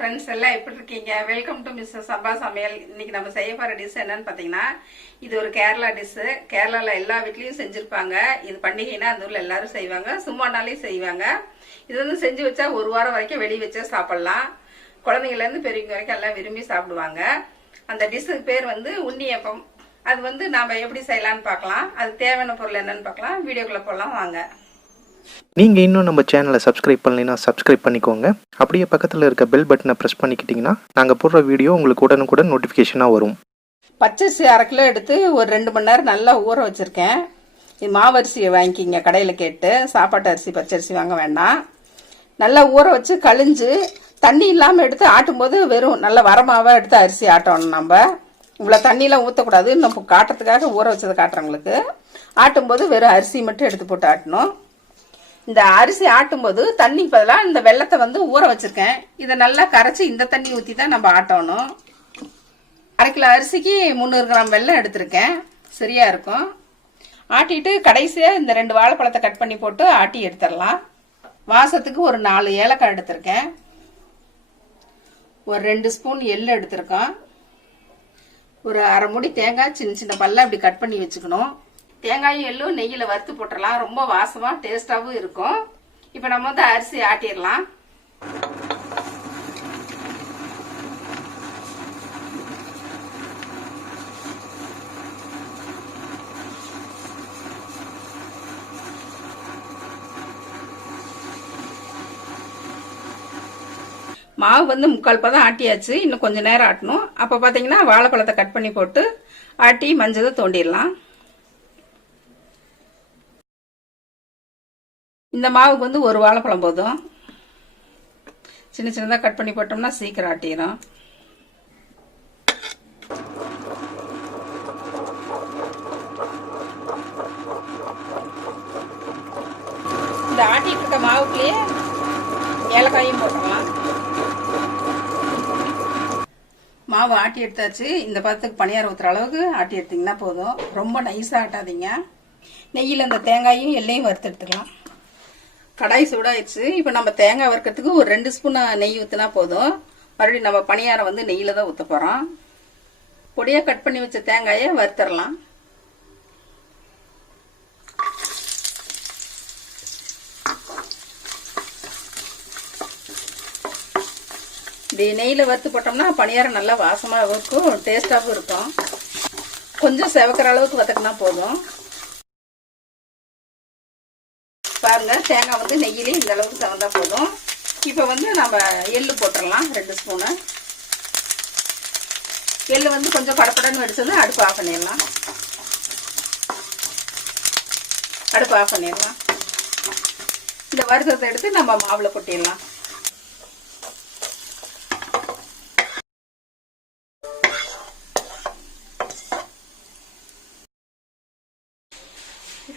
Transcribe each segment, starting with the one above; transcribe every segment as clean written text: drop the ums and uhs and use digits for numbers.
friends எல்லாம் எப்படி இருக்கீங்க? வெல்கம் டு மிஸ்டர் சபா சமையல். இன்னைக்கு நம்ம செய்ய போற டிஷ் என்னன்னு பாத்தீங்கன்னா, இது ஒரு கேரளா டிஷ். கேரளால எல்லா வீட்லயும் செஞ்சிருப்பாங்க. இது பண்டிகைனா அந்த ஊர்ல எல்லாரும் செய்வாங்க. சும்மானாலே செய்வாங்க. இது வந்து செஞ்சு வச்சா ஒரு வாரம் வரைக்கும் வெளிய வச்சே சாப்பிடலாம். குழந்தைங்கல இருந்து பெரியவங்க வரைக்கும் எல்லாம் விரும்பி சாப்பிடுவாங்க. அந்த டிஷ்க்கு பேர் வந்து உன்னியப்பம். அது வந்து நாம எப்படி செய்யலாம்னு பார்க்கலாம். அதுக்கு தேவையான பொருள் என்னன்னு பார்க்கலாம். வீடியோக்குள்ள போலாம் வாங்க. நீங்கள் இன்னும் நம்ம சேனலை சப்ஸ்கிரைப் பண்ணலைன்னா சப்ஸ்கிரைப் பண்ணிக்கோங்க. அப்படியே பக்கத்தில் இருக்க பெல் பட்டனை ப்ரெஸ் பண்ணிக்கிட்டிங்கன்னா நாங்கள் போடுற வீடியோ உங்களுக்கு உடனுக்குடன் நோட்டிஃபிகேஷனாக வரும். பச்சரிசி 1/2 கிலோ எடுத்து ஒரு 2 மணி நேரம் நல்லா ஊற வச்சுருக்கேன். இது மாவரிசியை வாங்கிக்கிங்க கடையில் கேட்டு. சாப்பாட்டு அரிசி பச்சரிசி வாங்க வேண்டாம். நல்லா ஊற வச்சு கழிஞ்சு தண்ணி இல்லாமல் எடுத்து ஆட்டும்போது வெறும் நல்ல வரமாவாக எடுத்து அரிசி ஆட்டணும். நம்ம இவ்வளோ தண்ணியெலாம் ஊற்றக்கூடாது. நம்ம காட்டுறதுக்காக ஊற வச்சதை காட்டுறவங்களுக்கு. ஆட்டும்போது வெறும் அரிசி மட்டும் எடுத்து போட்டு ஆட்டணும். இந்த அரிசி ஆட்டும்போது தண்ணிக்கு பதிலாக இந்த வெள்ளத்தை வந்து ஊற வச்சிருக்கேன். இதை நல்லா கரைச்சி இந்த தண்ணி ஊற்றி தான் நம்ம ஆட்டணும். 1/2 கிலோ அரிசிக்கு 300 கிராம் வெல்லம் எடுத்திருக்கேன். சரியா இருக்கும். ஆட்டிட்டு கடைசியாக இந்த 2 வாழைப்பழத்தை கட் பண்ணி போட்டு ஆட்டி எடுத்துடலாம். வாசத்துக்கு ஒரு 4 ஏலக்காய் எடுத்திருக்கேன். ஒரு 2 ஸ்பூன் எள்ளு எடுத்திருக்கோம். ஒரு 1/2 மூடி தேங்காய் சின்ன சின்ன பல்ல அப்படி கட் பண்ணி வச்சுக்கணும். தேங்காயும் எள்ளும் நெய்யில் வறுத்து போட்டுடலாம். ரொம்ப வாசமா டேஸ்டாவும் இருக்கும். இப்போ நம்ம வந்து அரிசி ஆட்டிடலாம். மாவு வந்து 3/4 பதம் ஆட்டியாச்சு. இன்னும் கொஞ்சம் நேரம் ஆட்டணும். அப்போ பார்த்தீங்கன்னா வாழைப்பழத்தை கட் பண்ணி போட்டு ஆட்டி மஞ்சளை தோண்டிடலாம். இந்த மாவுக்கு வந்து ஒரு வாழைப்பழம் போதும். சின்ன சின்னதாக கட் பண்ணி போட்டோம்னா சீக்கிரம் ஆட்டிடும். இந்த ஆட்டிட்டு இருக்க மாவுக்குள்ளேயே ஏலக்காயும் போட்டுடலாம். மாவு ஆட்டி எடுத்தாச்சு. இந்த பதத்துக்கு பணியாரம் ஊற்றுற அளவுக்கு ஆட்டி எடுத்தீங்கன்னா போதும். ரொம்ப நைஸாக ஆட்டாதீங்க. நெய்யில் அந்த தேங்காயும் எல்லையும் வறுத்து எடுத்துக்கலாம். கடாய் சூடாயிடுச்சு. இப்போ நம்ம தேங்காய் வறுக்கிறதுக்கு ஒரு 2 ஸ்பூன் நெய் ஊற்றினா போதும். மறுபடியும் நம்ம பணியாரம் வந்து நெய்யில் தான் ஊற்ற போகிறோம். பொடியாக கட் பண்ணி வச்ச தேங்காயை வறுத்துடலாம். இப்படி நெய்யில் வறுத்து போட்டோம்னா பணியாரம் நல்லா வாசமாகவும் இருக்கும், டேஸ்டாகவும் இருக்கும். கொஞ்சம் செவக்கிற அளவுக்கு வதக்கினா போதும். பாருங்க, தேங்காய் வந்து நெய்யிலே இந்த அளவுக்கு செவந்தா போதும். இப்போ வந்து நம்ம எள்ளு போட்டுடலாம். 2 ஸ்பூனு எள்ளு வந்து கொஞ்சம் படப்படன்னு வெடிச்சது அடுப்பு ஆஃப் பண்ணிடலாம். அடுப்பு ஆஃப் பண்ணிடலாம். இந்த வறுத்ததை எடுத்து நம்ம மாவுல கொட்டிடலாம்.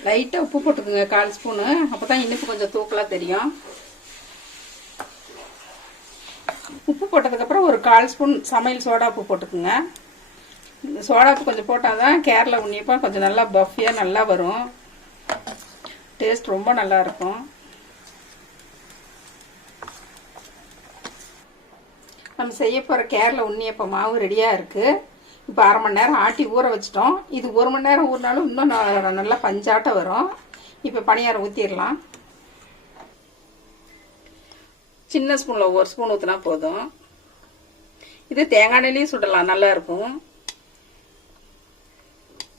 லைட்டாக உப்பு போட்டுக்குங்க, 1/4 ஸ்பூனு. அப்போ தான் இனிப்பு கொஞ்சம் தூக்கலாக தெரியும். உப்பு போட்டதுக்கப்புறம் ஒரு 1/4 ஸ்பூன் சமையல் சோடா உப்பு போட்டுக்குங்க. இந்த சோடா உப்பு கொஞ்சம் போட்டால் தான் கேரளா உன்னியப்பம் கொஞ்சம் நல்லா பஃபியாக நல்லா வரும். டேஸ்ட் ரொம்ப நல்லா இருக்கும். நம்ம செய்ய போகிற கேரளா உன்னியப்பம் மாவு ரெடியாக இருக்குது. இப்போ 1/2 மணி நேரம் ஆட்டி ஊற வச்சிட்டோம். இது 1 மணி நேரம் ஊறினாலும் இன்னும் நல்லா பஞ்சாட்டம் வரும். இப்போ பணியாரம் ஊற்றிடலாம். சின்ன ஸ்பூனில் 1 ஸ்பூன் ஊற்றினா போதும். இது தேங்காய் எண்ணெயிலையும் சுடலாம், நல்லா இருக்கும்.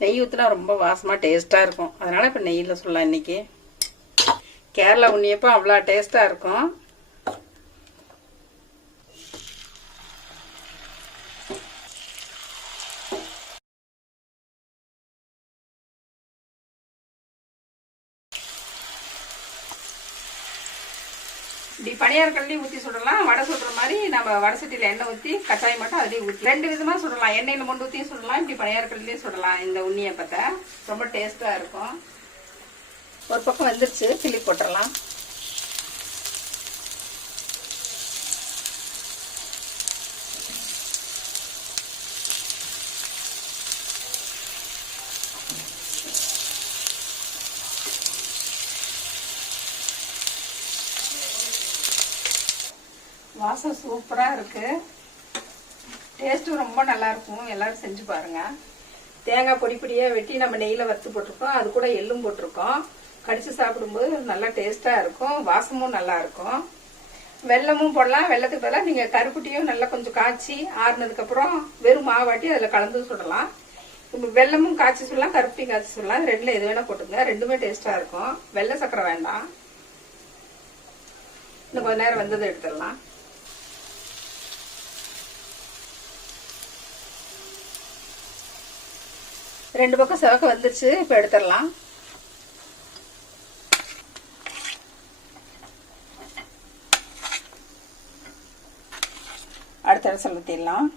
நெய் ஊற்றினா ரொம்ப வாசமாக டேஸ்ட்டாக இருக்கும். அதனால் இப்போ நெய்யில் சுடலாம். இன்றைக்கி கேரளா உன்னியப்போ அவ்வளோ டேஸ்ட்டாக இருக்கும். இப்படி பனியார கல்லையும் ஊற்றி சுடலாம். வடை சுடுற மாதிரி நம்ம வடை சட்டியில் எண்ணெய் ஊற்றி கச்சாயம் மட்டும் அதுலேயும் ஊற்றி 2 விதமாக சுடலாம். எண்ணெயில் மொண்டு ஊற்றியும் சுடலாம், இப்படி பனியார கல்லையும் சுடலாம். இந்த உன்னியப்பத்தை ரொம்ப டேஸ்ட்டாக இருக்கும். ஒரு பக்கம் வந்துருச்சு, கிள்ளி போட்டுடலாம். வாசம் சூப்பராக இருக்குது. டேஸ்ட்டும் ரொம்ப நல்லாயிருக்கும். எல்லோரும் செஞ்சு பாருங்கள். தேங்காய் பொடி பொடியாக வெட்டி நம்ம நெய்யில் வறுத்து போட்டிருக்கோம். அது கூட எள்ளும் போட்டிருக்கோம். கடிச்சு சாப்பிடும்போது நல்லா டேஸ்ட்டாக இருக்கும். வாசமும் நல்லாயிருக்கும். வெல்லமும் போடலாம். வெல்லத்துக்கு பதிலாக நீங்கள் கருப்பட்டியும் நல்லா கொஞ்சம் காய்ச்சி ஆறுனதுக்கப்புறம் வெறும் மாவாட்டி அதில் கலந்து சுடலாம். வெல்லமும் காய்ச்சி சொல்லலாம், கருப்பட்டி காய்ச்சி சொல்லலாம். ரெண்டில் எது வேணால் போட்டுங்க. ரெண்டுமே டேஸ்ட்டாக இருக்கும். வெள்ளை சக்கரை வேண்டாம். இன்னும் கொஞ்ச நேரம் வந்ததை எடுத்துடலாம். ரெண்டு பக்கம் சிவக்க வந்துருச்சு. இப்போ எடுத்துடலாம். அடுத்த இடத்துல ஊற்றிடலாம்.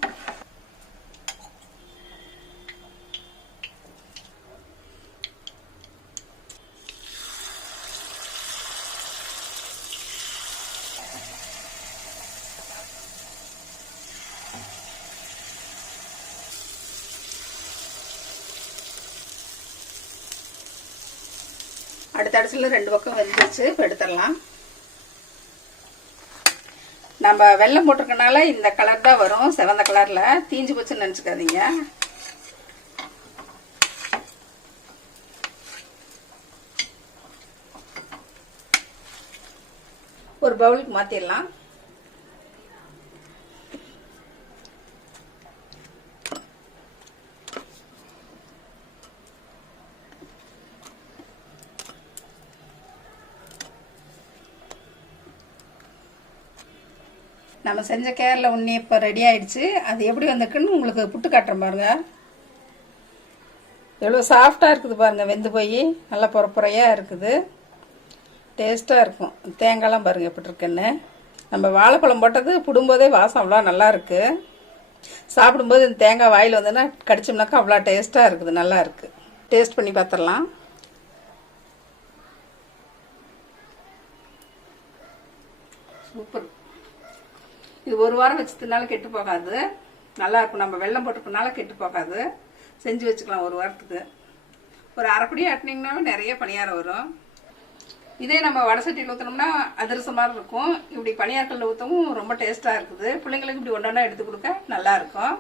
அடுத்த அரிசியில் ரெண்டு பக்கம் வெந்துச்சு. இப்போ எடுத்துடலாம். நம்ம வெல்லம் போட்டிருக்கனால இந்த கலர் தான் வரும், செவந்த கலர்ல. தீஞ்சு போச்சுன்னு நினச்சிக்காதீங்க. ஒரு பவுலுக்கு மாத்திடலாம். நம்ம செஞ்ச கேரளா உண்ணி இப்போ ரெடி ஆயிடுச்சு. அது எப்படி வந்திருக்குன்னு உங்களுக்கு புட்டு காட்டுறேன் பாருங்க. எவ்வளோ சாஃப்டாக இருக்குது பாருங்க. வெந்து போய் நல்லா பொறப்புறையாக இருக்குது. டேஸ்ட்டாக இருக்கும். தேங்காய்லாம் பாருங்கள் எப்படி இருக்குன்னு. நம்ம வாழைப்பழம் போட்டது புடும்போதே வாசம் அவ்வளோ நல்லா இருக்கு. சாப்பிடும்போது இந்த தேங்காய் வாயில் வந்ததுன்னா கடிச்சோம்னாக்கா அவ்வளோ டேஸ்ட்டாக இருக்குது. நல்லா இருக்குது. டேஸ்ட் பண்ணி பார்த்துடலாம். சூப்பர். இது ஒரு வாரம் வச்சதுனால கெட்டு போகாது. நல்லா இருக்கும். நம்ம வெல்லம் போட்டுக்கனால கெட்டு போகாது. செஞ்சு வச்சுக்கலாம் ஒரு வாரத்துக்கு. ஒரு அரைப்படி ஆட்டினீங்கன்னாவே நிறைய பணியாரம் வரும். இதே நம்ம வடை சட்டியில் ஊற்றினோம்னா அதிரசம் மாதிரி இருக்கும். இப்படி பணியாரக்கல்ல ஊற்றவும் ரொம்ப டேஸ்ட்டாக இருக்குது. பிள்ளைங்களுக்கு இப்படி ஒன்றா எடுத்து கொடுக்க நல்லா இருக்கும்.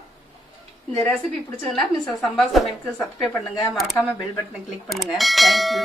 இந்த ரெசிபி பிடிச்சதுன்னா மிஸ் சம்பா சமையலுக்கு சப்ஸ்கிரைப் பண்ணுங்கள். மறக்காமல் பெல் பட்டனை கிளிக் பண்ணுங்கள். தேங்க்யூ.